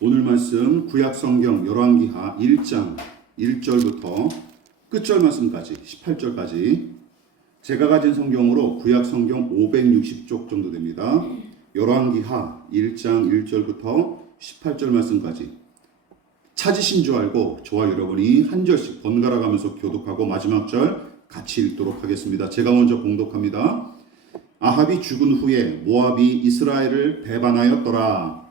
오늘 말씀 구약성경 열왕기하 1장 1절부터 끝절 말씀까지 18절까지 제가 가진 성경으로 구약성경 560쪽 정도 됩니다. 열왕기하 1장 1절부터 18절 말씀까지 찾으신 줄 알고 저와 여러분이 한 절씩 번갈아 가면서 교독하고 마지막 절 같이 읽도록 하겠습니다. 제가 먼저 봉독합니다. 아합이 죽은 후에 모압이 이스라엘을 배반하였더라.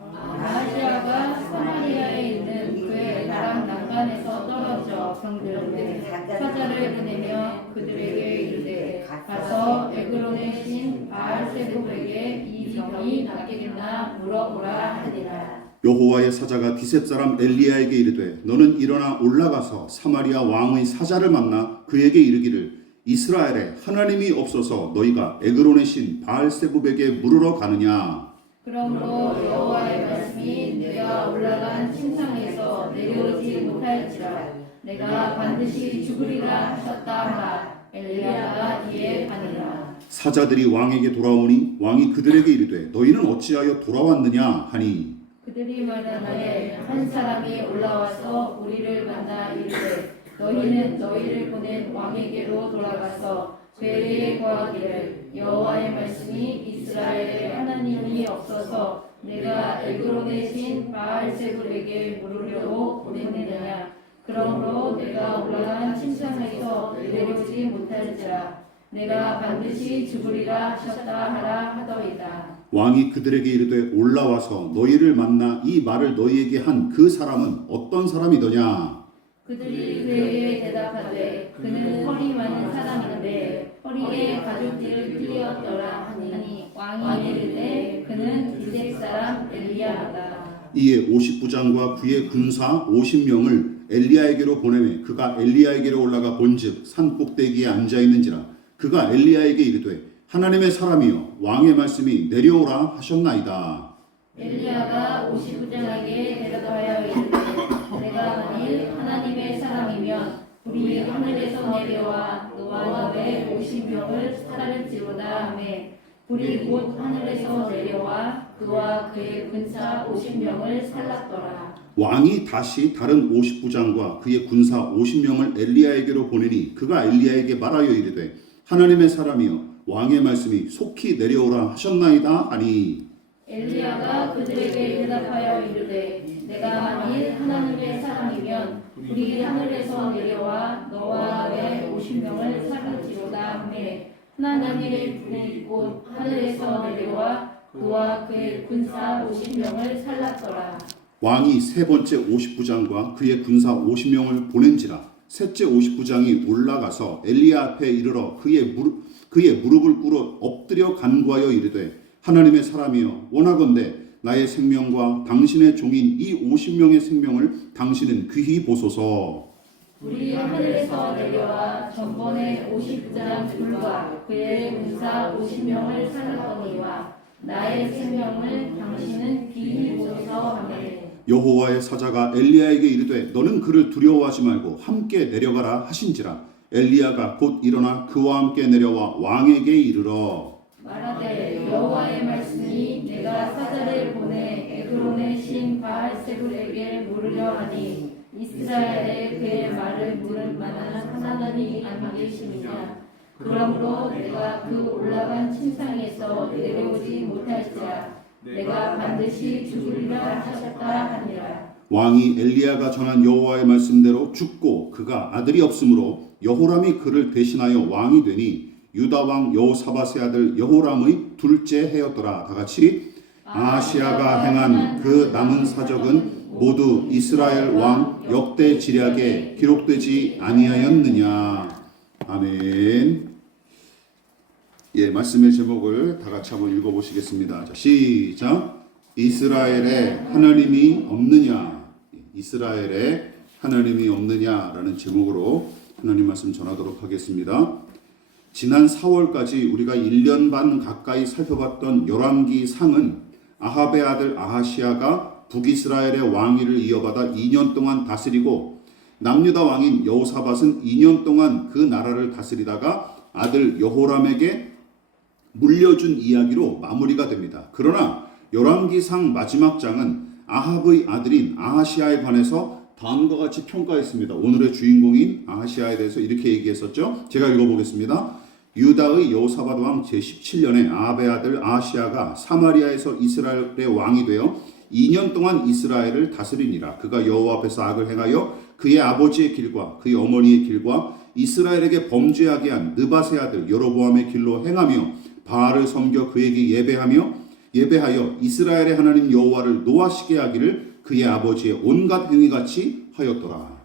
아하시아가 사마리아에 있는 그의 나라 난간에서 떨어져 병들었는데 사자를 보내며 그들에게 이르되 가서 에그론의 신 바알세불에게 이 병이 낫겠나 물어보라 하니라. 여호와의 사자가 디셉 사람 엘리야에게 이르되 너는 일어나 올라가서 사마리아 왕의 사자를 만나 그에게 이르기를 이스라엘에 하나님이 없어서 너희가 에그론의 신 바알세불에게 물으러 가느냐. 그러므로 여호와의 말씀이 내가 올라간 침상에서 내려오지 못할지라 내가 반드시 죽으리라 하셨다 하라. 엘리야가 이에 하니라. 사자들이 왕에게 돌아오니 왕이 그들에게 이르되 너희는 어찌하여 돌아왔느냐 하니 그들이 말하되 한 사람이 올라와서 우리를 만나 이르되 너희는 너희를 보낸 왕에게로 돌아가서 죄에 거하기를 여호와의 말씀이 이스라엘에 하나님이 없어서 내가 에그론의 신 바알세불에게 물으려고 보냈느냐. 그러므로 내가 올라간 침상에서 내려오지 못할지라 내가 반드시 죽으리라 하셨다 하라 하더이다. 왕이 그들에게 이르되 올라와서 너희를 만나 이 말을 너희에게 한 그 사람은 어떤 사람이더냐. 그들이 그에게 대답하되 그는 허리 많은 사람인데 허리에 가죽띠를 띠었더라 하니 왕이 이르되 그는 디셉 사람 엘리야다. 이에 50부장과 그의 군사 50명을 엘리야에게로 보내매 그가 엘리야에게로 올라가 본즉 산 꼭대기에 앉아 있는지라 그가 엘리야에게 이르되 하나님의 사람이여 왕의 말씀이 내려오라 하셨나이다. 엘리야가 50부장에게 대답하여 이르되 내가 만일 하나님의 사람이면 우리 하늘에서 내려와 너와 너의 50명을 살릴지로다 하매 불이 곧 하늘에서 내려와 그와 그의 군사 50명을 살랐더라. 왕이 다시 다른 50부장과 그의 군사 50명을 엘리야에게로 보내니 그가 엘리야에게 말하여 이르되 하나님의 사람이여 왕의 말씀이 속히 내려오라 하셨나이다 하니 엘리야가 그들에게 대답하여 이르되 내가 만일 하나님의 사람이면 우리 하늘에서 내려와 너와 너의 50명을 살릴지로다 하매 하나님의 불이 곧 하늘에서 내려와 그와 그의 군사 50명을 살랐더라. 왕이 세 번째 50부장과 그의 군사 50명을 보낸지라 셋째 50부장이 올라가서 엘리야 앞에 이르러 그의 무릎을 꿇어 엎드려 간구하여 이르되 하나님의 사람이여 원하건대 나의 생명과 당신의 종인 이 50명의 생명을 당신은 귀히 보소서. 우리 하늘에서 내려와 전번에 50부장 둘과 그의 군사 50명을 살랐거니와 나의 생명을 당신은 귀히 보소서 하매 여호와의 사자가 엘리야에게 이르되 너는 그를 두려워하지 말고 함께 내려가라 하신지라 엘리야가 곧 일어나 그와 함께 내려와 왕에게 이르러 말하되 여호와의 말씀이 내가 사자를 보내 에그론의 신 바알세불에게 물으려 하니 이스라엘에 그의 말을 물을 만한 하나님이 안 계시느냐. 그러므로 내가 그 올라간 침상에서 내려오지 못할지라 내가 반드시 죽으리라 하셨다 하니라. 왕이 엘리야가 전한 여호와의 말씀대로 죽고 그가 아들이 없으므로 여호람이 그를 대신하여 왕이 되니 유다 왕 여호사밧의 아들 여호람의 둘째 해였더라. 다 같이 아하시아가 행한 그 남은 사적은 모두 이스라엘 왕 역대 지략에 기록되지 아니하였느냐. 아멘. 예, 말씀의 제목을 다 같이 한번 읽어보시겠습니다. 자, 시작. 이스라엘에 하나님이 없느냐. 이스라엘에 하나님이 없느냐라는 제목으로 하나님 말씀 전하도록 하겠습니다. 지난 4월까지 우리가 1년 반 가까이 살펴봤던 열왕기 상은 아합의 아들 아하시아가 북이스라엘의 왕위를 이어받아 2년 동안 다스리고 남유다 왕인 여호사밧은 2년 동안 그 나라를 다스리다가 아들 여호람에게 물려준 이야기로 마무리가 됩니다. 그러나 열왕기상 마지막 장은 아합의 아들인 아하시아에 관해서 다음과 같이 평가했습니다. 오늘의 주인공인 아하시아에 대해서 이렇게 얘기했었죠. 제가 읽어보겠습니다. 유다의 여호사밧 왕 제17년에 아합의 아들 아하시아가 사마리아에서 이스라엘의 왕이 되어 2년 동안 이스라엘을 다스리니라. 그가 여호와 앞에서 악을 행하여 그의 아버지의 길과 그의 어머니의 길과 이스라엘에게 범죄하게 한 느밧의 아들 여로보암의 길로 행하며 바알을 섬겨 그에게 예배하여 이스라엘의 하나님 여호와를 노하시게 하기를 그의 아버지의 온갖 행위같이 하였더라.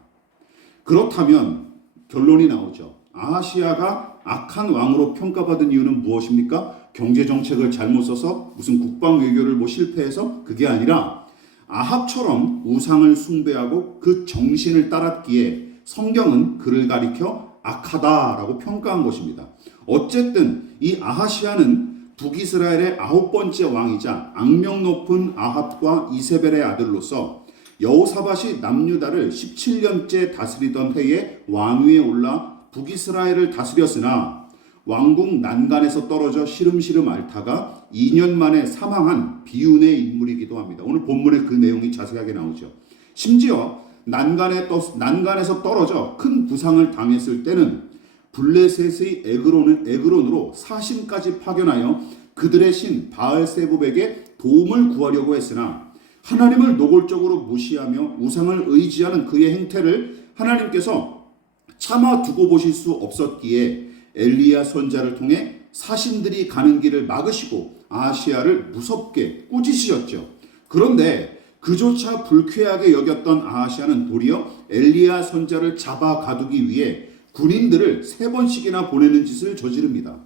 그렇다면 결론이 나오죠. 아하시아가 악한 왕으로 평가받은 이유는 무엇입니까? 경제정책을 잘못 써서 무슨 국방 외교를 실패해서 그게 아니라 아합처럼 우상을 숭배하고 그 정신을 따랐기에 성경은 그를 가리켜 악하다라고 평가한 것입니다. 어쨌든 이 아하시아는 북이스라엘의 9번째 왕이자 악명 높은 아합과 이세벨의 아들로서 여호사밧이 남유다를 17년째 다스리던 해에 왕위에 올라 북이스라엘을 다스렸으나 왕궁 난간에서 떨어져 시름시름 앓다가 2년 만에 사망한 비운의 인물이기도 합니다. 오늘 본문에 그 내용이 자세하게 나오죠. 심지어 난간에서 떨어져 큰 부상을 당했을 때는 블레셋의 에그론으로 사신까지 파견하여 그들의 신 바알세불에게 도움을 구하려고 했으나 하나님을 노골적으로 무시하며 우상을 의지하는 그의 행태를 하나님께서 차마 두고 보실 수 없었기에 엘리야 선자를 통해 사신들이 가는 길을 막으시고 아하시아를 무섭게 꾸짖으셨죠. 그런데 그조차 불쾌하게 여겼던 아하시아는 도리어 엘리야 선자를 잡아 가두기 위해 군인들을 3번씩이나 보내는 짓을 저지릅니다.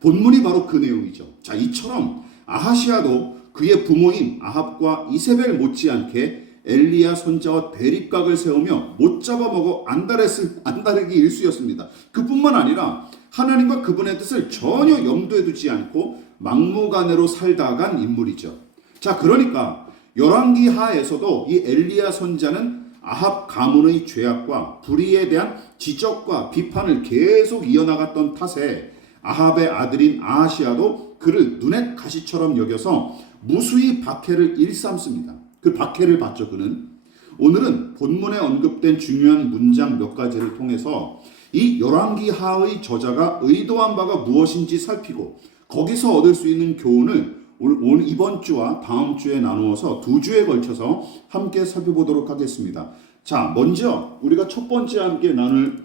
본문이 바로 그 내용이죠. 자, 이처럼 아하시아도 그의 부모인 아합과 이세벨 못지않게 엘리야 선자와 대립각을 세우며 못 잡아먹어 안달하기 일쑤였습니다. 그뿐만 아니라 하나님과 그분의 뜻을 전혀 염두에 두지 않고 막무가내로 살다간 인물이죠. 자, 그러니까 열왕기 하에서도 이 엘리야 선자는 아합 가문의 죄악과 불의에 대한 지적과 비판을 계속 이어나갔던 탓에 아합의 아들인 아하시아도 그를 눈엣 가시처럼 여겨서 무수히 박해를 일삼습니다. 그 박해를 받죠. 그는 오늘은 본문에 언급된 중요한 문장 몇 가지를 통해서 이 열왕기 하의 저자가 의도한 바가 무엇인지 살피고 거기서 얻을 수 있는 교훈을 오늘 이번 주와 다음 주에 나누어서 2주에 걸쳐서 함께 살펴보도록 하겠습니다. 자, 먼저 우리가 첫 번째 함께 나눌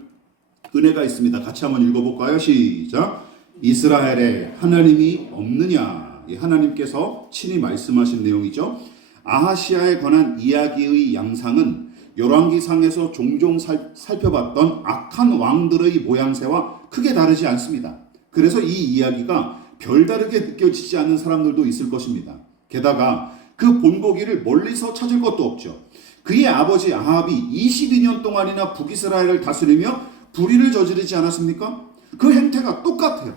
은혜가 있습니다. 같이 한번 읽어볼까요? 시작. 이스라엘에 하나님이 없느냐? 하나님께서 친히 말씀하신 내용이죠. 아하시아에 관한 이야기의 양상은 열왕기상에서 종종 살펴봤던 악한 왕들의 모양새와 크게 다르지 않습니다. 그래서 이 이야기가 별다르게 느껴지지 않는 사람들도 있을 것입니다. 게다가 그 본보기를 멀리서 찾을 것도 없죠. 그의 아버지 아합이 22년 동안이나 북이스라엘을 다스리며 불의를 저지르지 않았습니까? 그 행태가 똑같아요.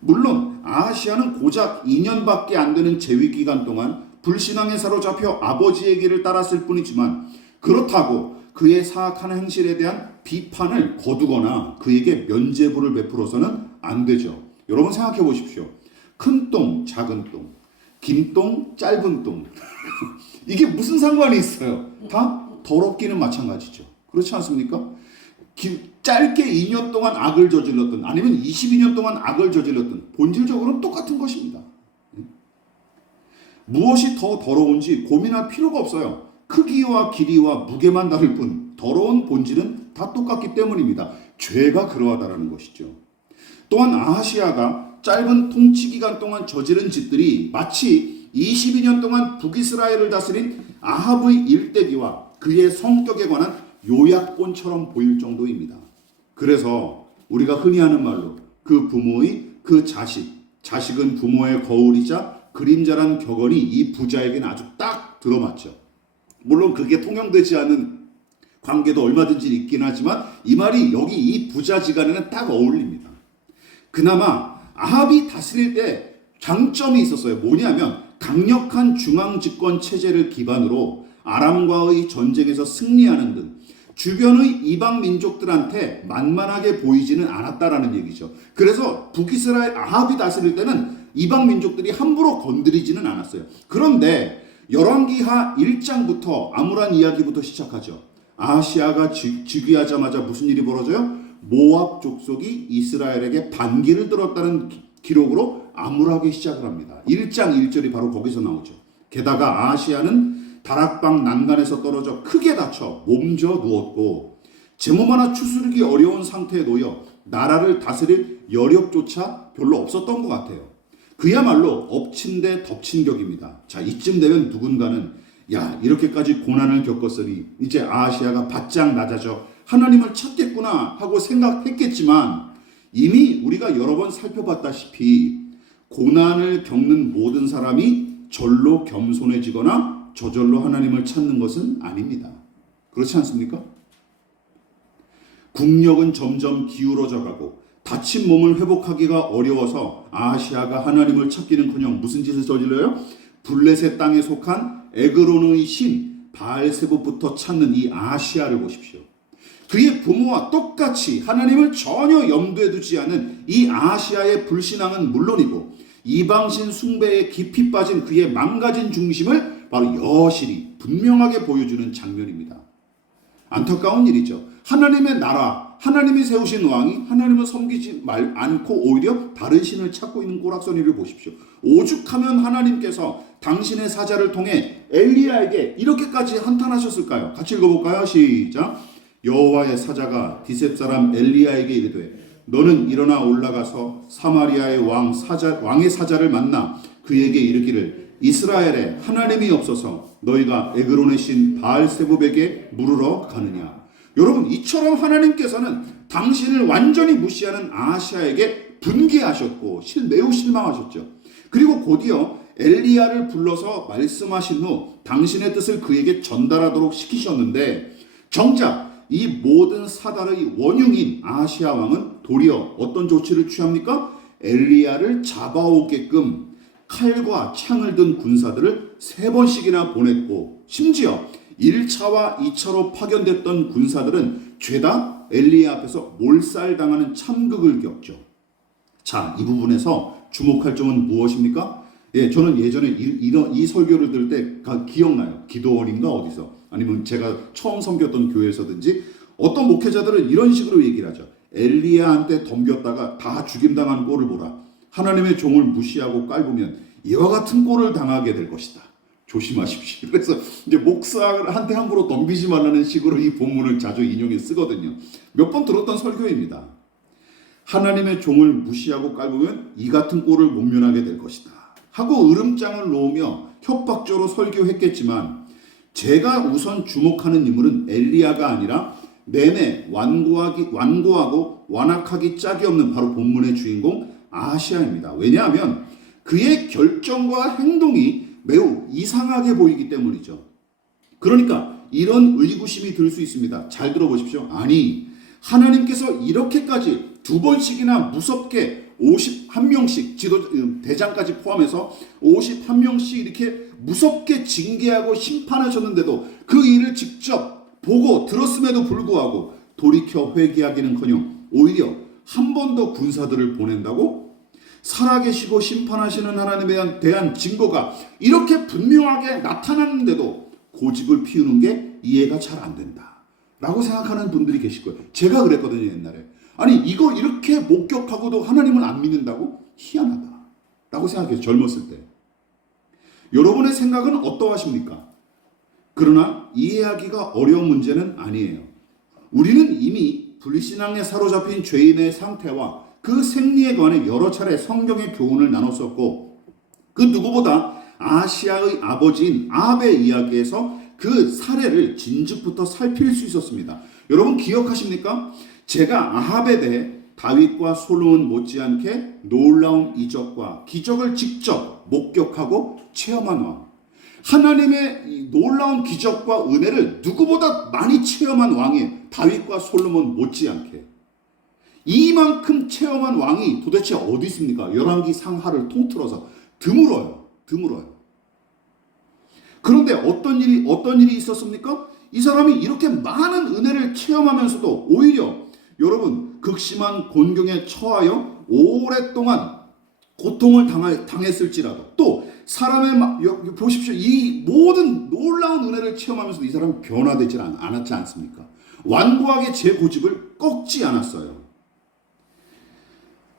물론 아하시아는 고작 2년밖에 안 되는 재위기간 동안 불신앙에 사로잡혀 아버지의 길을 따랐을 뿐이지만 그렇다고 그의 사악한 행실에 대한 비판을 거두거나 그에게 면죄부를 베풀어서는 안 되죠. 여러분 생각해 보십시오. 큰 똥, 작은 똥, 긴 똥, 짧은 똥 이게 무슨 상관이 있어요? 다 더럽기는 마찬가지죠. 그렇지 않습니까? 짧게 2년 동안 악을 저질렀든 아니면 22년 동안 악을 저질렀든 본질적으로는 똑같은 것입니다. 무엇이 더 더러운지 고민할 필요가 없어요. 크기와 길이와 무게만 다를 뿐 더러운 본질은 다 똑같기 때문입니다. 죄가 그러하다라는 것이죠. 또한 아하시아가 짧은 통치 기간 동안 저지른 짓들이 마치 22년 동안 북이스라엘을 다스린 아합의 일대기와 그의 성격에 관한 요약본처럼 보일 정도입니다. 그래서 우리가 흔히 하는 말로 그 부모의 그 자식은 부모의 거울이자 그림자란 격언이 이 부자에게는 아주 딱 들어맞죠. 물론 그게 통용되지 않은 관계도 얼마든지 있긴 하지만 이 말이 여기 이 부자지간에는 딱 어울립니다. 그나마 아합이 다스릴 때 장점이 있었어요. 뭐냐면 강력한 중앙집권 체제를 기반으로 아람과의 전쟁에서 승리하는 등 주변의 이방 민족들한테 만만하게 보이지는 않았다라는 얘기죠. 그래서 북이스라엘 아합이 다스릴 때는 이방 민족들이 함부로 건드리지는 않았어요. 그런데 열왕기하 1장부터 암울한 이야기부터 시작하죠. 아하시아가 즉위하자마자 무슨 일이 벌어져요? 모압 족속이 이스라엘에게 반기를 들었다는 기록으로 암울하게 시작을 합니다. 1장 1절이 바로 거기서 나오죠. 게다가 아하시아는 다락방 난간에서 떨어져 크게 다쳐 몸져 누웠고 제몸 하나 추스르기 어려운 상태에 놓여 나라를 다스릴 여력조차 별로 없었던 것 같아요. 그야말로 엎친 데 덮친 격입니다. 자, 이쯤 되면 누군가는 야, 이렇게까지 고난을 겪었으니 이제 아하시아가 바짝 낮아져 하나님을 찾겠구나 하고 생각했겠지만 이미 우리가 여러 번 살펴봤다시피 고난을 겪는 모든 사람이 절로 겸손해지거나 저절로 하나님을 찾는 것은 아닙니다. 그렇지 않습니까? 국력은 점점 기울어져 가고 다친 몸을 회복하기가 어려워서 아하시아가 하나님을 찾기는커녕 무슨 짓을 저질러요? 블레셋 땅에 속한 에그론의 신 바알세봇부터 찾는 이 아하시아를 보십시오. 그의 부모와 똑같이 하나님을 전혀 염두에 두지 않은 이 아하시아의 불신앙은 물론이고 이방신 숭배에 깊이 빠진 그의 망가진 중심을 바로 여실히 분명하게 보여주는 장면입니다. 안타까운 일이죠. 하나님의 나라, 하나님이 세우신 왕이 하나님을 섬기지 않고 오히려 다른 신을 찾고 있는 꼬락서니를 보십시오. 오죽하면 하나님께서 당신의 사자를 통해 엘리야에게 이렇게까지 한탄하셨을까요? 같이 읽어볼까요? 시작. 여호와의 사자가 디셉 사람 엘리야에게 이르되 너는 일어나 올라가서 사마리아의 왕의 사자를 만나 그에게 이르기를 이스라엘에 하나님이 없어서 너희가 에그론의 신 바알세봇에게 물으러 가느냐. 여러분, 이처럼 하나님께서는 당신을 완전히 무시하는 아하시아에게 분개하셨고 매우 실망하셨죠. 그리고 곧이어 엘리야를 불러서 말씀하신 후 당신의 뜻을 그에게 전달하도록 시키셨는데 정작 이 모든 사달의 원흉인 아하시아 왕은 도리어 어떤 조치를 취합니까? 엘리야를 잡아오게끔 칼과 창을 든 군사들을 3번씩이나 보냈고 심지어 1차와 2차로 파견됐던 군사들은 죄다 엘리야 앞에서 몰살당하는 참극을 겪죠. 자, 이 부분에서 주목할 점은 무엇입니까? 예, 저는 예전에 이 설교를 들을 때 기억나요. 기도원인가 어디서 아니면 제가 처음 섬겼던 교회에서든지 어떤 목회자들은 이런 식으로 얘기를 하죠. 엘리야한테 덤겼다가 다 죽임당한 꼴을 보라. 하나님의 종을 무시하고 깔보면 이와 같은 꼴을 당하게 될 것이다. 조심하십시오. 그래서 이제 목사한테 함부로 덤비지 말라는 식으로 이 본문을 자주 인용해 쓰거든요. 몇 번 들었던 설교입니다. 하나님의 종을 무시하고 깔보면 이 같은 꼴을 못 면하게 될 것이다 하고 으름장을 놓으며 협박적으로 설교했겠지만 제가 우선 주목하는 인물은 엘리야가 아니라 내내 완고하고 완악하기 짝이 없는 바로 본문의 주인공 아하시아입니다. 왜냐하면 그의 결정과 행동이 매우 이상하게 보이기 때문이죠. 그러니까 이런 의구심이 들 수 있습니다. 잘 들어보십시오. 아니, 하나님께서 이렇게까지 2번씩이나 무섭게 51명씩 대장까지 포함해서 51명씩 이렇게 무섭게 징계하고 심판하셨는데도 그 일을 직접 보고 들었음에도 불구하고 돌이켜 회개하기는커녕 오히려 한 번 더 군사들을 보낸다고? 살아계시고 심판하시는 하나님에 대한 증거가 이렇게 분명하게 나타났는데도 고집을 피우는 게 이해가 잘 안 된다 라고 생각하는 분들이 계실 거예요. 제가 그랬거든요, 옛날에. 아니, 이거 이렇게 목격하고도 하나님을 안 믿는다고? 희한하다 라고 생각해요, 젊었을 때. 여러분의 생각은 어떠하십니까? 그러나 이해하기가 어려운 문제는 아니에요. 우리는 이미 불신앙에 사로잡힌 죄인의 상태와 그 생리에 관해 여러 차례 성경의 교훈을 나눴었고 그 누구보다 아하시아의 아버지인 아합의 이야기에서 그 사례를 진즉부터 살필 수 있었습니다. 여러분 기억하십니까? 제가 아합에 대해 다윗과 솔로몬 못지않게 놀라운 이적과 기적을 직접 목격하고 체험한 왕, 하나님의 놀라운 기적과 은혜를 누구보다 많이 체험한 왕이 다윗과 솔로몬 못지않게 이만큼 체험한 왕이 도대체 어디 있습니까? 열왕기 상하를 통틀어서 드물어요. 그런데 어떤 일이 있었습니까? 이 사람이 이렇게 많은 은혜를 체험하면서도 오히려 여러분 극심한 곤경에 처하여 오랫동안 고통을 당했을지라도 또 보십시오. 이 모든 놀라운 은혜를 체험하면서도 이 사람은 변화되지 않았지 않습니까? 완고하게 제 고집을 꺾지 않았어요.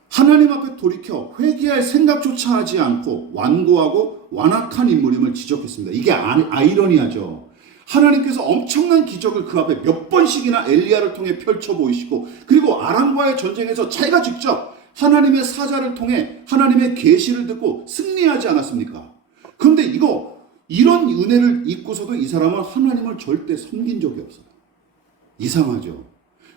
하나님 앞에 돌이켜 회개할 생각조차 하지 않고 완고하고 완악한 인물임을 지적했습니다. 이게 아이러니하죠. 하나님께서 엄청난 기적을 그 앞에 몇 번씩이나 엘리야를 통해 펼쳐 보이시고, 그리고 아람과의 전쟁에서 자기가 직접 하나님의 사자를 통해 하나님의 계시를 듣고 승리하지 않았습니까? 그런데 이런 은혜를 잊고서도 이 사람은 하나님을 절대 섬긴 적이 없어요. 이상하죠.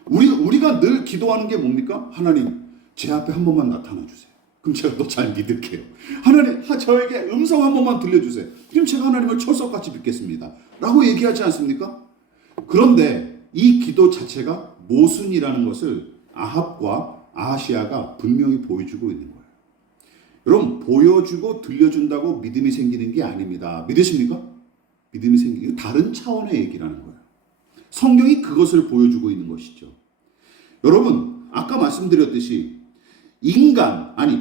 우리가 늘 기도하는 게 뭡니까? 하나님, 제 앞에 한 번만 나타나 주세요. 그럼 제가 더 잘 믿을게요. 하나님, 저에게 음성 한 번만 들려주세요. 그럼 제가 하나님을 철석같이 믿겠습니다. 라고 얘기하지 않습니까? 그런데 이 기도 자체가 모순이라는 것을 아합과 아하시아가 분명히 보여주고 있는 거예요. 여러분, 보여주고 들려준다고 믿음이 생기는 게 아닙니다. 믿으십니까? 믿음이 생기는 다른 차원의 얘기라는 거예요. 성경이 그것을 보여주고 있는 것이죠. 여러분, 아까 말씀드렸듯이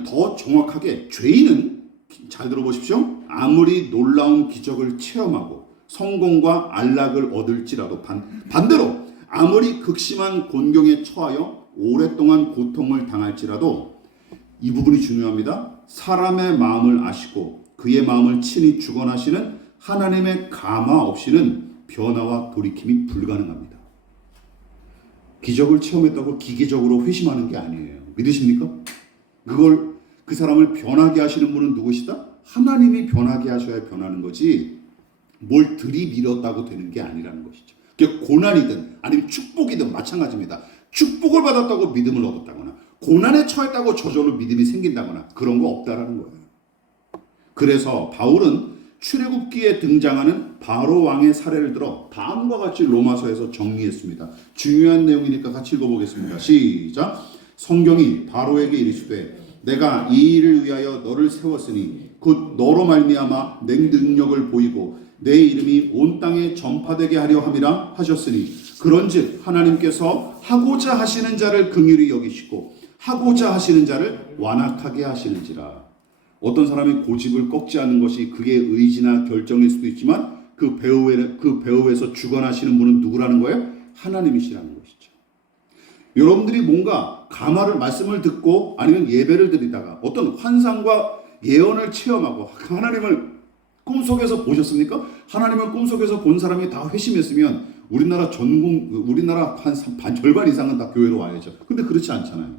더 정확하게 죄인은, 잘 들어보십시오. 아무리 놀라운 기적을 체험하고 성공과 안락을 얻을지라도 반대로 아무리 극심한 곤경에 처하여 오랫동안 고통을 당할지라도, 이 부분이 중요합니다. 사람의 마음을 아시고 그의 마음을 친히 주관하시는 하나님의 감화 없이는 변화와 돌이킴이 불가능합니다. 기적을 체험했다고 기계적으로 회심하는 게 아니에요. 믿으십니까? 그 사람을 변하게 하시는 분은 누구시다? 하나님이 변하게 하셔야 변하는 거지, 뭘 들이밀었다고 되는 게 아니라는 것이죠. 그게 고난이든 아니면 축복이든 마찬가지입니다. 축복을 받았다고 믿음을 얻었다거나, 고난에 처했다고 저절로 믿음이 생긴다거나, 그런 거 없다라는 거예요. 그래서 바울은 출애굽기에 등장하는 바로 왕의 사례를 들어 다음과 같이 로마서에서 정리했습니다. 중요한 내용이니까 같이 읽어보겠습니다. 시작. 성경이 바로에게 이르시되 내가 이 일을 위하여 너를 세웠으니 곧 너로 말미암아 내 능력을 보이고 내 이름이 온 땅에 전파되게 하려 함이라 하셨으니, 그런즉 하나님께서 하고자 하시는 자를 긍휼히 여기시고 하고자 하시는 자를 완악하게 하시는지라. 어떤 사람이 고집을 꺾지 않는 것이 그의 의지나 결정일 수도 있지만, 그 배후에서 주관하시는 분은 누구라는 거예요? 하나님이시라는 것이죠. 여러분들이 뭔가 말씀을 듣고 아니면 예배를 드리다가 어떤 환상과 예언을 체험하고 하나님을 꿈속에서 보셨습니까? 하나님을 꿈속에서 본 사람이 다 회심했으면 우리나라 한 절반 이상은 다 교회로 와야죠. 근데 그렇지 않잖아요.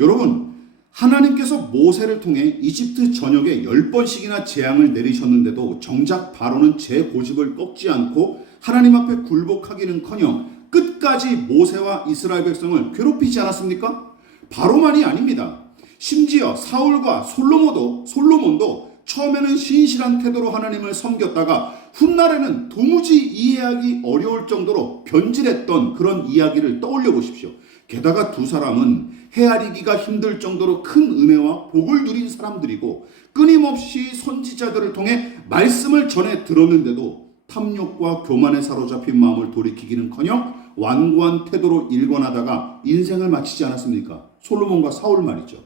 여러분, 하나님께서 모세를 통해 이집트 전역에 10번씩이나 재앙을 내리셨는데도 정작 바로는 제 고집을 꺾지 않고 하나님 앞에 굴복하기는커녕 끝까지 모세와 이스라엘 백성을 괴롭히지 않았습니까? 바로만이 아닙니다. 심지어 사울과 솔로몬도 처음에는 신실한 태도로 하나님을 섬겼다가 훗날에는 도무지 이해하기 어려울 정도로 변질했던 그런 이야기를 떠올려 보십시오. 게다가 두 사람은 헤아리기가 힘들 정도로 큰 은혜와 복을 누린 사람들이고, 끊임없이 선지자들을 통해 말씀을 전해 들었는데도 탐욕과 교만에 사로잡힌 마음을 돌이키기는커녕 완고한 태도로 일관하다가 인생을 마치지 않았습니까? 솔로몬과 사울 말이죠.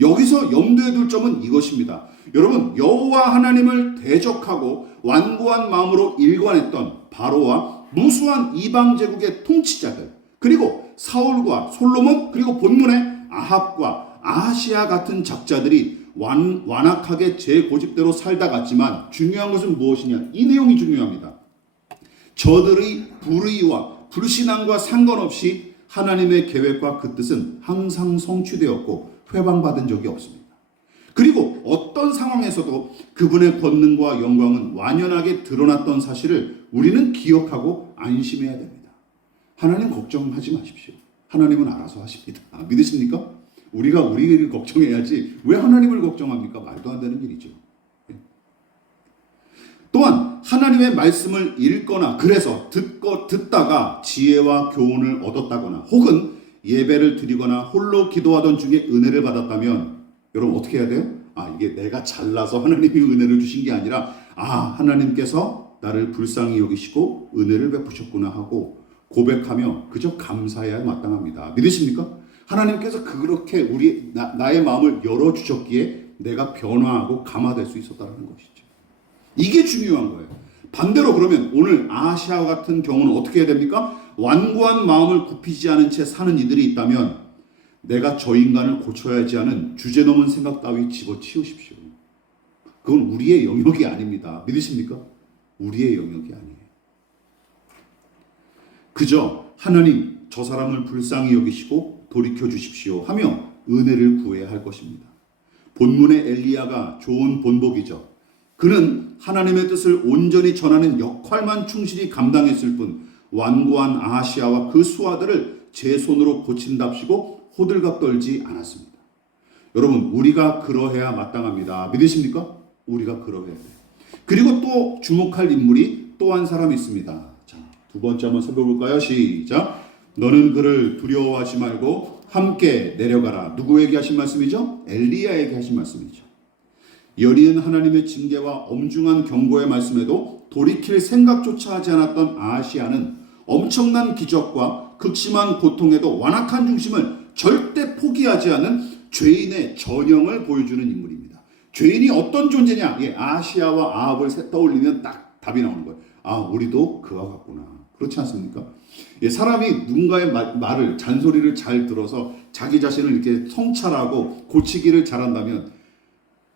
여기서 염두에 둘 점은 이것입니다. 여러분, 여호와 하나님을 대적하고 완고한 마음으로 일관했던 바로와 무수한 이방 제국의 통치자들, 그리고 사울과 솔로몬, 그리고 본문의 아합과 아하시아 같은 적자들이 완악하게 제 고집대로 살다 갔지만, 중요한 것은 무엇이냐? 이 내용이 중요합니다. 저들의 불의와 불신앙과 상관없이 하나님의 계획과 그 뜻은 항상 성취되었고 회방받은 적이 없습니다. 그리고 어떤 상황에서도 그분의 권능과 영광은 완연하게 드러났던 사실을 우리는 기억하고 안심해야 됩니다. 하나님 걱정하지 마십시오. 하나님은 알아서 하십니다. 믿으십니까? 우리가 우리를 걱정해야지 왜 하나님을 걱정합니까? 말도 안 되는 일이죠. 또한 하나님의 말씀을 읽거나, 그래서 듣다가 지혜와 교훈을 얻었다거나, 혹은 예배를 드리거나 홀로 기도하던 중에 은혜를 받았다면, 여러분 어떻게 해야 돼요? 이게 내가 잘나서 하나님이 은혜를 주신 게 아니라, 하나님께서 나를 불쌍히 여기시고 은혜를 베푸셨구나 하고 고백하며 그저 감사해야 마땅합니다. 믿으십니까? 하나님께서 그렇게 나의 마음을 열어주셨기에 내가 변화하고 감화될 수 있었다는 것이죠. 이게 중요한 거예요. 반대로 그러면 오늘 아하시아와 같은 경우는 어떻게 해야 됩니까? 완고한 마음을 굽히지 않은 채 사는 이들이 있다면 내가 저 인간을 고쳐야지 하는 주제넘은 생각 따위 집어치우십시오. 그건 우리의 영역이 아닙니다. 믿으십니까? 우리의 영역이 아니에요. 그저 하나님 저 사람을 불쌍히 여기시고 돌이켜 주십시오 하며 은혜를 구해야 할 것입니다. 본문의 엘리야가 좋은 본보기죠. 그는 하나님의 뜻을 온전히 전하는 역할만 충실히 감당했을 뿐 완고한 아하시아와 그 수하들을 제 손으로 고친답시고 호들갑 떨지 않았습니다. 여러분, 우리가 그러해야 마땅합니다. 믿으십니까? 우리가 그러해야 돼요. 그리고 또 주목할 인물이 또 한 사람이 있습니다. 자, 두 번째 한번 살펴볼까요? 시작. 너는 그를 두려워하지 말고 함께 내려가라. 누구에게 하신 말씀이죠? 엘리야에게 하신 말씀이죠. 여리은 하나님의 징계와 엄중한 경고의 말씀에도 돌이킬 생각조차 하지 않았던 아하시아는 엄청난 기적과 극심한 고통에도 완악한 중심을 절대 포기하지 않은 죄인의 전형을 보여주는 인물입니다. 죄인이 어떤 존재냐? 아하시아와 아합을 떠올리면 딱 답이 나오는 거예요. 아, 우리도 그와 같구나. 그렇지 않습니까? 사람이 누군가의 말을, 잔소리를 잘 들어서 자기 자신을 이렇게 성찰하고 고치기를 잘한다면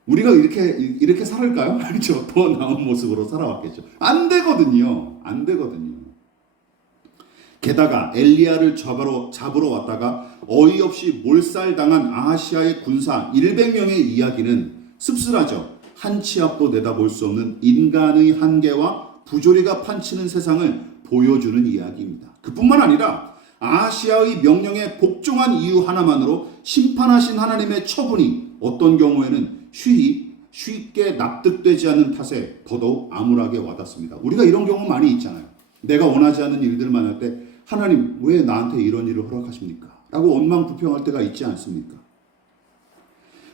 우리가 이렇게 살을까요? 아니죠. 더 나은 모습으로 살아왔겠죠. 안 되거든요. 안 되거든요. 게다가 엘리야를 잡으러 왔다가 어이없이 몰살당한 아하시아의 군사 100명의 이야기는 씁쓸하죠. 한 치 앞도 내다볼 수 없는 인간의 한계와 부조리가 판치는 세상을 보여주는 이야기입니다. 그뿐만 아니라 아하시아의 명령에 복종한 이유 하나만으로 심판하신 하나님의 처분이 어떤 경우에는 쉽게 납득되지 않는 탓에 더더욱 암울하게 와닿습니다. 우리가 이런 경우 많이 있잖아요. 내가 원하지 않는 일들만 할 때 하나님 왜 나한테 이런 일을 허락하십니까? 라고 원망불평할 때가 있지 않습니까?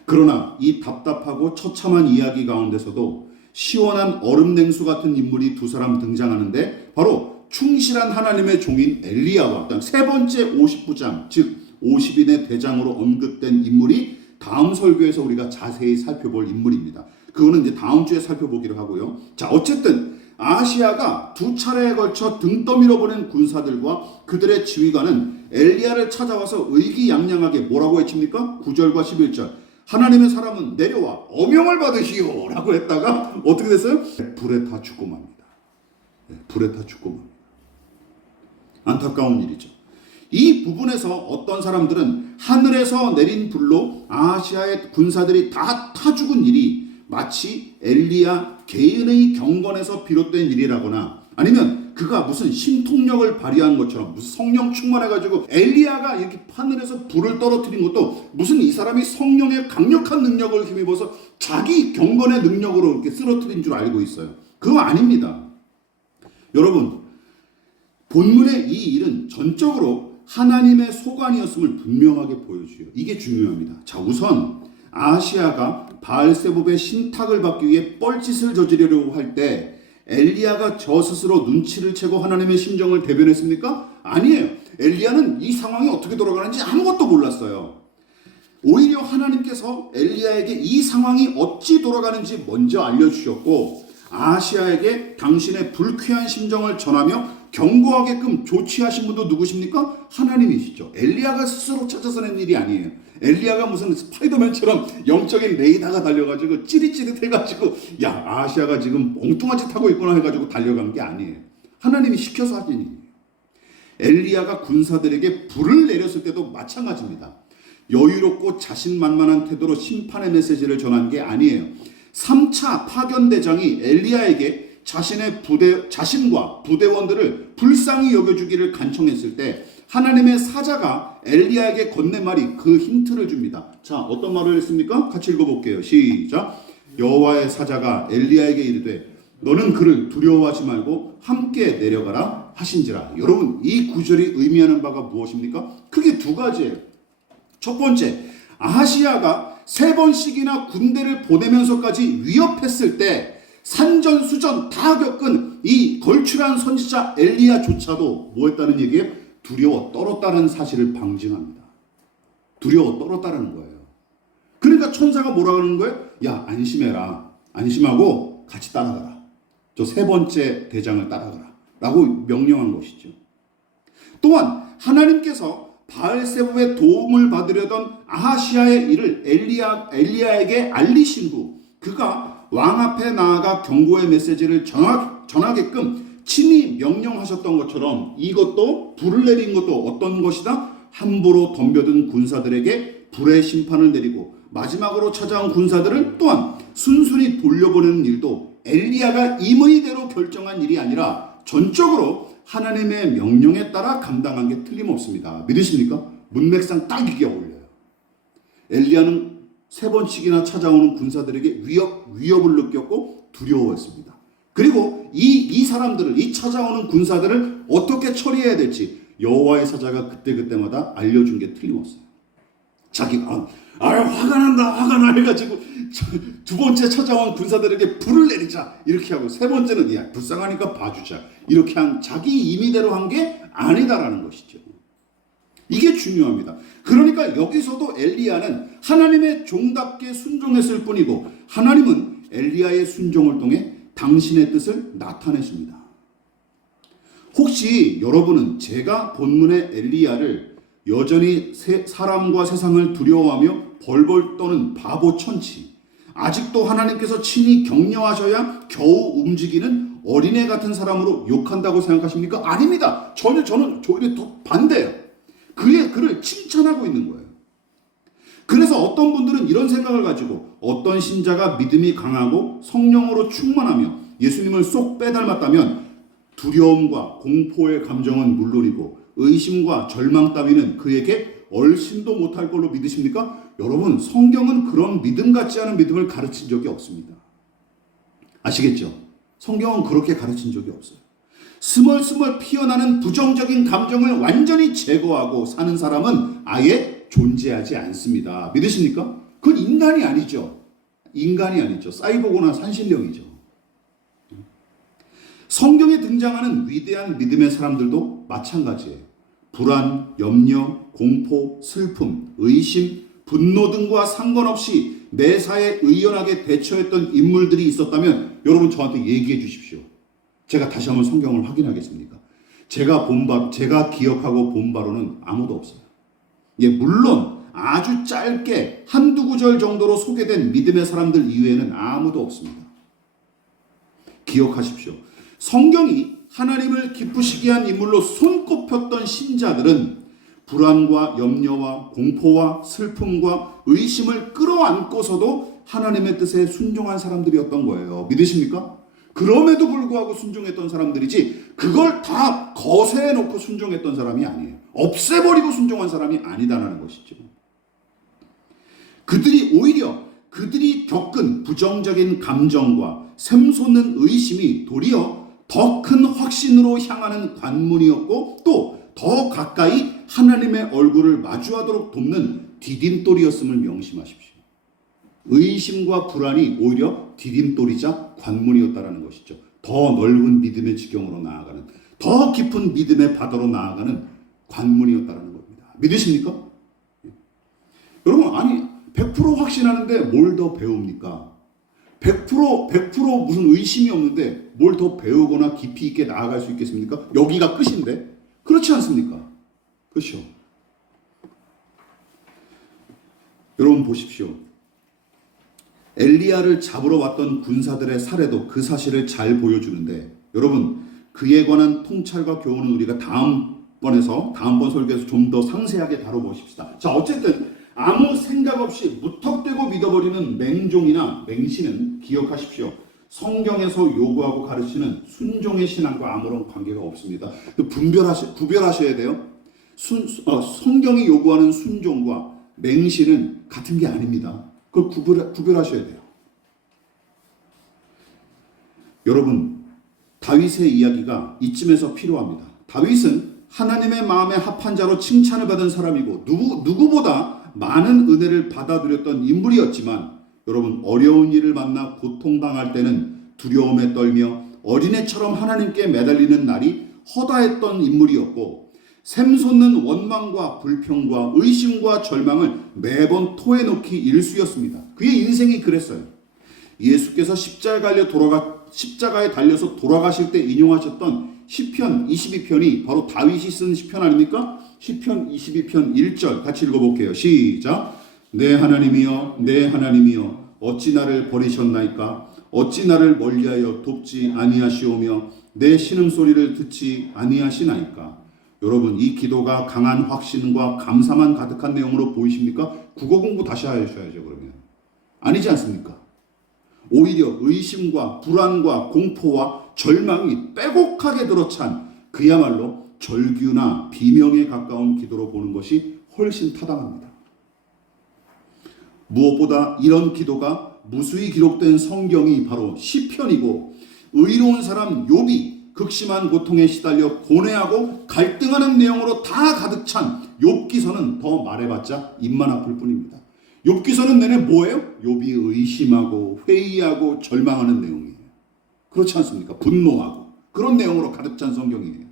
그러나 이 답답하고 처참한 이야기 가운데서도 시원한 얼음 냉수 같은 인물이 두 사람 등장하는데 바로 충실한 하나님의 종인 엘리야와 세 번째 50부장 즉 50인의 대장으로 언급된 인물이 다음 설교에서 우리가 자세히 살펴볼 인물입니다. 그거는 이제 다음 주에 살펴보기로 하고요. 자, 어쨌든 아하시아가 두 차례에 걸쳐 등 떠밀어 보낸 군사들과 그들의 지휘관은 엘리야를 찾아와서 의기양양하게 뭐라고 외칩니까? 9절과 11절. 하나님의 사람은 내려와 어명을 받으시오 라고 했다가 어떻게 됐어요? 불에 타 죽고 맙니다. 불에 타 죽고 맙니다. 안타까운 일이죠. 이 부분에서 어떤 사람들은 하늘에서 내린 불로 아하시아의 군사들이 다 타 죽은 일이 마치 엘리야 개인의 경건에서 비롯된 일이라거나 아니면 그가 무슨 신통력을 발휘한 것처럼 무슨 성령 충만해가지고 엘리야가 이렇게 하늘에서 불을 떨어뜨린 것도 무슨 이 사람이 성령의 강력한 능력을 힘입어서 자기 경건의 능력으로 이렇게 쓰러뜨린 줄 알고 있어요. 그거 아닙니다. 여러분, 본문의 이 일은 전적으로 하나님의 소관이었음을 분명하게 보여줘요. 이게 중요합니다. 자, 우선 아하시아가 바알세붑의 신탁을 받기 위해 뻘짓을 저지르려고 할 때 엘리야가 저 스스로 눈치를 채고 하나님의 심정을 대변했습니까? 아니에요. 엘리야는 이 상황이 어떻게 돌아가는지 아무것도 몰랐어요. 오히려 하나님께서 엘리야에게 이 상황이 어찌 돌아가는지 먼저 알려주셨고 아하시아에게 당신의 불쾌한 심정을 전하며 경고하게끔 조치하신 분도 누구십니까? 하나님이시죠. 엘리야가 스스로 찾아서 낸 일이 아니에요. 엘리야가 무슨 스파이더맨처럼 영적인 레이더가 달려가지고 찌릿찌릿해가지고 야, 아하시아가 지금 엉뚱한 짓 하고 있구나 해가지고 달려간 게 아니에요. 하나님이 시켜서 하신 일이에요. 엘리야가 군사들에게 불을 내렸을 때도 마찬가지입니다. 여유롭고 자신만만한 태도로 심판의 메시지를 전한 게 아니에요. 3차 파견대장이 엘리야에게 자신과 부대원들을 불쌍히 여겨주기를 간청했을 때 하나님의 사자가 엘리야에게 건넨 말이 그 힌트를 줍니다. 자, 어떤 말을 했습니까? 같이 읽어볼게요. 시작. 여호와의 사자가 엘리야에게 이르되 너는 그를 두려워하지 말고 함께 내려가라 하신지라. 여러분, 이 구절이 의미하는 바가 무엇입니까? 크게 두 가지예요. 첫 번째, 아하시아가 3번씩이나 군대를 보내면서까지 위협했을 때 산전수전 다 겪은 이 걸출한 선지자 엘리야조차도 뭐 했다는 얘기예요? 두려워 떨었다는 사실을 방증합니다. 두려워 떨었다는 거예요. 그러니까 천사가 뭐라 그러는 거예요? 야, 안심해라. 안심하고 같이 따라가라. 저 세 번째 대장을 따라가라. 라고 명령한 것이죠. 또한 하나님께서 바알세불의 도움을 받으려던 아하시아의 일을 엘리야에게 알리신 후 그가 왕 앞에 나아가 경고의 메시지를 전하게끔 친히 명령하셨던 것처럼 이것도 불을 내린 것도 어떤 것이다? 함부로 덤벼든 군사들에게 불의 심판을 내리고 마지막으로 찾아온 군사들을 또한 순순히 돌려보내는 일도 엘리야가 임의대로 결정한 일이 아니라 전적으로 하나님의 명령에 따라 감당한 게 틀림없습니다. 믿으십니까? 문맥상 딱 이게 어울려요. 엘리야는 세 번씩이나 찾아오는 군사들에게 위협을 느꼈고 두려워했습니다. 그리고 이 사람들을, 이 찾아오는 군사들을 어떻게 처리해야 될지 여호와의 사자가 그때마다 알려준 게 틀림없어요. 자기가 화가 나 해가지고 두 번째 찾아온 군사들에게 불을 내리자 이렇게 하고 세 번째는 야 불쌍하니까 봐주자 이렇게 한 자기 임의대로 한 게 아니다라는 것이죠. 이게 중요합니다. 그러니까 여기서도 엘리야는 하나님의 종답게 순종했을 뿐이고 하나님은 엘리야의 순종을 통해 당신의 뜻을 나타내십니다. 혹시 여러분은 제가 본문의 엘리야를 여전히 사람과 세상을 두려워하며 벌벌 떠는 바보 천치, 아직도 하나님께서 친히 격려하셔야 겨우 움직이는 어린애 같은 사람으로 욕한다고 생각하십니까? 아닙니다. 저는 오히려 더 반대예요. 그를 칭찬하고 있는 거예요. 그래서 어떤 분들은 이런 생각을 가지고 어떤 신자가 믿음이 강하고 성령으로 충만하며 예수님을 쏙 빼닮았다면 두려움과 공포의 감정은 물론이고 의심과 절망 따위는 그에게 얼씬도 못할 걸로 믿으십니까? 여러분, 성경은 그런 믿음 같지 않은 믿음을 가르친 적이 없습니다. 아시겠죠? 성경은 그렇게 가르친 적이 없어요. 스멀스멀 피어나는 부정적인 감정을 완전히 제거하고 사는 사람은 아예 존재하지 않습니다. 믿으십니까? 그건 인간이 아니죠. 사이보그나 산신령이죠. 성경에 등장하는 위대한 믿음의 사람들도 마찬가지예요. 불안, 염려, 공포, 슬픔, 의심, 분노 등과 상관없이 매사에 의연하게 대처했던 인물들이 있었다면 여러분 저한테 얘기해 주십시오. 제가 다시 한번 성경을 확인하겠습니까? 제가 기억하고 본 바로는 아무도 없어요. 예, 물론 아주 짧게 한두 구절 정도로 소개된 믿음의 사람들 이외에는 아무도 없습니다. 기억하십시오. 성경이 하나님을 기쁘시게 한 인물로 손꼽혔던 신자들은 불안과 염려와 공포와 슬픔과 의심을 끌어안고서도 하나님의 뜻에 순종한 사람들이었던 거예요. 믿으십니까? 그럼에도 불구하고 순종했던 사람들이지 그걸 다 거세해놓고 순종했던 사람이 아니에요. 없애버리고 순종한 사람이 아니다라는 것이죠. 그들이 겪은 부정적인 감정과 샘솟는 의심이 도리어 더 큰 확신으로 향하는 관문이었고 또 더 가까이 하나님의 얼굴을 마주하도록 돕는 디딤돌이었음을 명심하십시오. 의심과 불안이 오히려 디딤돌이자 관문이었다라는 것이죠. 더 넓은 믿음의 지경으로 나아가는, 더 깊은 믿음의 바다로 나아가는 관문이었다라는 겁니다. 믿으십니까? 여러분, 100% 확신하는데 뭘 더 배웁니까? 100% 무슨 의심이 없는데 뭘 더 배우거나 깊이 있게 나아갈 수 있겠습니까? 여기가 끝인데? 그렇지 않습니까? 그렇죠? 여러분 보십시오. 엘리야를 잡으러 왔던 군사들의 사례도 그 사실을 잘 보여주는데 여러분 그에 관한 통찰과 교훈은 우리가 다음번 설교에서 좀 더 상세하게 다뤄보십시다. 자, 어쨌든 아무 생각 없이 무턱대고 믿어버리는 맹종이나 맹신은 기억하십시오. 성경에서 요구하고 가르치는 순종의 신앙과 아무런 관계가 없습니다. 구별하셔야 돼요. 성경이 요구하는 순종과 맹신은 같은 게 아닙니다. 그걸 구별하셔야 돼요. 여러분, 다윗의 이야기가 이쯤에서 필요합니다. 다윗은 하나님의 마음에 합한 자로 칭찬을 받은 사람이고 누구보다 많은 은혜를 받아들였던 인물이었지만 여러분 어려운 일을 만나 고통당할 때는 두려움에 떨며 어린애처럼 하나님께 매달리는 날이 허다했던 인물이었고 샘솟는 원망과 불평과 의심과 절망을 매번 토해 넣기 일쑤였습니다. 그의 인생이 그랬어요. 예수께서 십자가에 달려서 돌아가실 때 인용하셨던 시편 22편이 바로 다윗이 쓴 시편 아닙니까? 시편 22편 1절 같이 읽어볼게요. 시작. 내 하나님이여 내 하나님이여 어찌 나를 버리셨나이까? 어찌 나를 멀리하여 돕지 아니하시오며 내 신음소리를 듣지 아니하시나이까? 여러분, 이 기도가 강한 확신과 감사만 가득한 내용으로 보이십니까? 국어 공부 다시 하셔야죠. 그러면 아니지 않습니까? 오히려 의심과 불안과 공포와 절망이 빼곡하게 들어찬 그야말로 절규나 비명에 가까운 기도로 보는 것이 훨씬 타당합니다. 무엇보다 이런 기도가 무수히 기록된 성경이 바로 시편이고, 의로운 사람 욥이 극심한 고통에 시달려 고뇌하고 갈등하는 내용으로 다 가득 찬 욥기서는 더 말해봤자 입만 아플 뿐입니다. 욥기서는 내내 뭐예요? 욥이 의심하고 회의하고 절망하는 내용이에요. 그렇지 않습니까? 분노하고 그런 내용으로 가득 찬 성경이에요.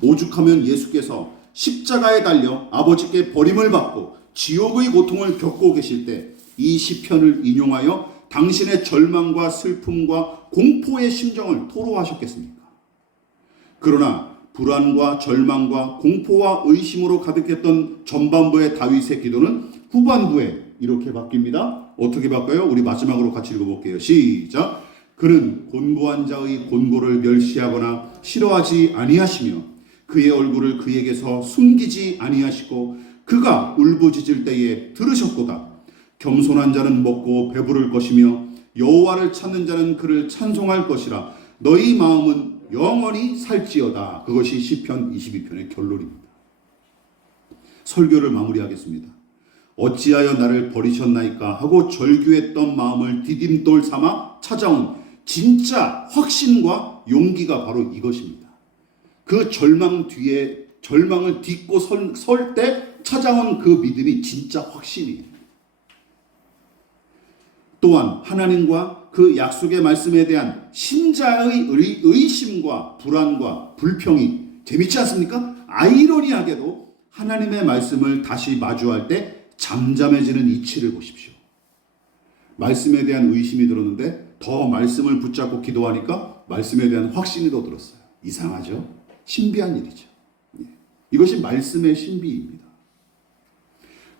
오죽하면 예수께서 십자가에 달려 아버지께 버림을 받고 지옥의 고통을 겪고 계실 때 이 시편을 인용하여 당신의 절망과 슬픔과 공포의 심정을 토로하셨겠습니까? 그러나 불안과 절망과 공포와 의심으로 가득했던 전반부의 다윗의 기도는 후반부에 이렇게 바뀝니다. 어떻게 바꿔요? 우리 마지막으로 같이 읽어볼게요. 시작. 그는 곤고한 자의 곤고를 멸시하거나 싫어하지 아니하시며 그의 얼굴을 그에게서 숨기지 아니하시고 그가 울부짖을 때에 들으셨도다. 겸손한 자는 먹고 배부를 것이며 여호와를 찾는 자는 그를 찬송할 것이라. 너희 마음은 영원히 살지어다. 그것이 시편 22편의 결론입니다. 설교를 마무리하겠습니다. 어찌하여 나를 버리셨나이까 하고 절규했던 마음을 디딤돌 삼아 찾아온 진짜 확신과 용기가 바로 이것입니다. 그 절망을 딛고 설 때 찾아온 그 믿음이 진짜 확신이에요. 또한 하나님과 그 약속의 말씀에 대한 신자의 의심과 불안과 불평이 재밌지 않습니까? 아이러니하게도 하나님의 말씀을 다시 마주할 때 잠잠해지는 이치를 보십시오. 말씀에 대한 의심이 들었는데 더 말씀을 붙잡고 기도하니까 말씀에 대한 확신이 더 들었어요. 이상하죠? 신비한 일이죠. 이것이 말씀의 신비입니다.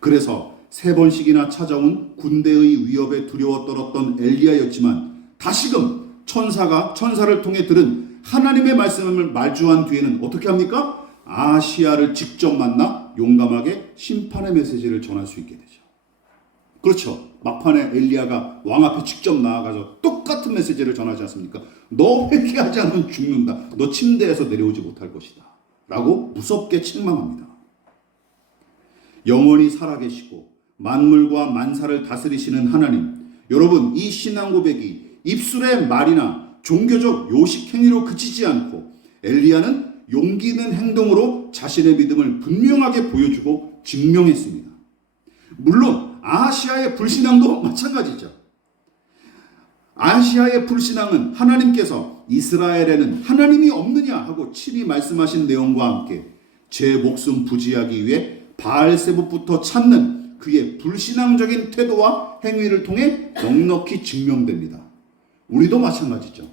그래서 3번씩이나 찾아온 군대의 위협에 두려워 떨었던 엘리야였지만 다시금 천사를 통해 들은 하나님의 말씀을 마주한 뒤에는 어떻게 합니까? 아시아를 직접 만나 용감하게 심판의 메시지를 전할 수 있게 되죠. 그렇죠. 막판에 엘리야가 왕 앞에 직접 나아가서 똑같은 메시지를 전하지 않습니까? 너 회개하지 않으면 죽는다. 너 침대에서 내려오지 못할 것이다. 라고 무섭게 책망합니다. 영원히 살아계시고 만물과 만사를 다스리시는 하나님, 여러분, 이 신앙 고백이 입술의 말이나 종교적 요식 행위로 그치지 않고 엘리야는 용기 있는 행동으로 자신의 믿음을 분명하게 보여주고 증명했습니다. 물론 아하시아의 불신앙도 마찬가지죠. 아하시아의 불신앙은 하나님께서 이스라엘에는 하나님이 없느냐 하고 친히 말씀하신 내용과 함께 제 목숨 부지하기 위해 바알세봇부터 찾는 그의 불신앙적인 태도와 행위를 통해 넉넉히 증명됩니다. 우리도 마찬가지죠.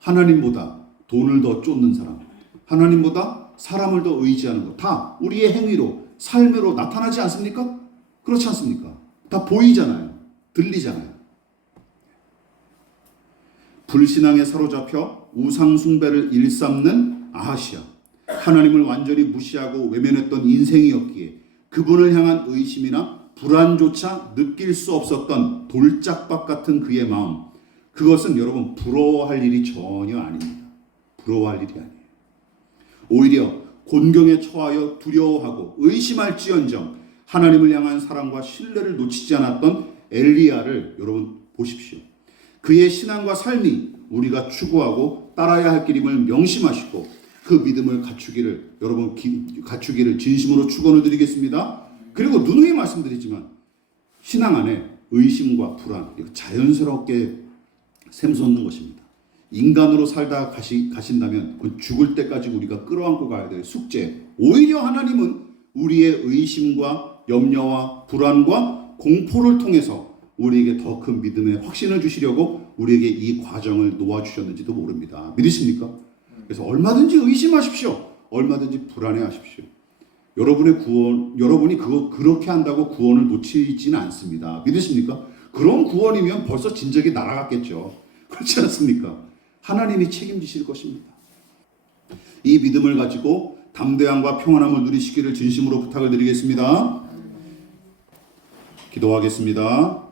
하나님보다 돈을 더 쫓는 사람, 하나님보다 사람을 더 의지하는 것, 다 우리의 행위로, 삶으로 나타나지 않습니까? 그렇지 않습니까? 다 보이잖아요. 들리잖아요. 불신앙에 사로잡혀 우상 숭배를 일삼는 아하시아, 하나님을 완전히 무시하고 외면했던 인생이었기에 그분을 향한 의심이나 불안조차 느낄 수 없었던 돌짝박 같은 그의 마음, 그것은 여러분 부러워할 일이 전혀 아닙니다. 부러워할 일이 아니에요. 오히려 곤경에 처하여 두려워하고 의심할지언정 하나님을 향한 사랑과 신뢰를 놓치지 않았던 엘리야를 여러분 보십시오. 그의 신앙과 삶이 우리가 추구하고 따라야 할 길임을 명심하시고 그 믿음을 갖추기를 진심으로 축원을 드리겠습니다. 그리고 누누이 말씀드리지만 신앙 안에 의심과 불안, 이거 자연스럽게 샘솟는 것입니다. 인간으로 살다 가신다면 그 죽을 때까지 우리가 끌어안고 가야 될 숙제. 오히려 하나님은 우리의 의심과 염려와 불안과 공포를 통해서 우리에게 더 큰 믿음의 확신을 주시려고 우리에게 이 과정을 놓아주셨는지도 모릅니다. 믿으십니까? 그래서 얼마든지 의심하십시오. 얼마든지 불안해하십시오. 여러분이 그렇게 한다고 구원을 놓치지는 않습니다. 믿으십니까? 그런 구원이면 벌써 진작에 날아갔겠죠. 그렇지 않습니까? 하나님이 책임지실 것입니다. 이 믿음을 가지고 담대함과 평안함을 누리시기를 진심으로 부탁을 드리겠습니다. 기도하겠습니다.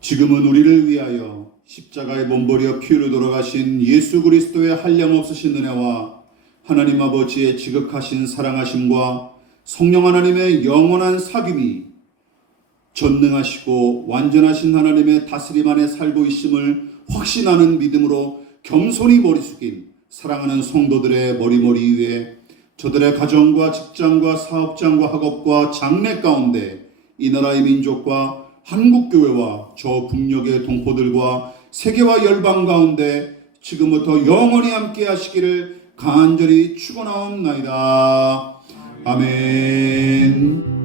지금은 우리를 위하여 십자가에 몸버려 피를 돌아가신 예수 그리스도의 한량없으신 은혜와 하나님 아버지의 지극하신 사랑하심과 성령 하나님의 영원한 사귐이 전능하시고 완전하신 하나님의 다스림 안에 살고 있음을 확신하는 믿음으로 겸손히 머리 숙인 사랑하는 성도들의 머리 위에 저들의 가정과 직장과 사업장과 학업과 장래 가운데 이 나라의 민족과 한국교회와 저 북녘의 동포들과 세계와 열방 가운데 지금부터 영원히 함께 하시기를 간절히 축원하옵나이다. 아멘.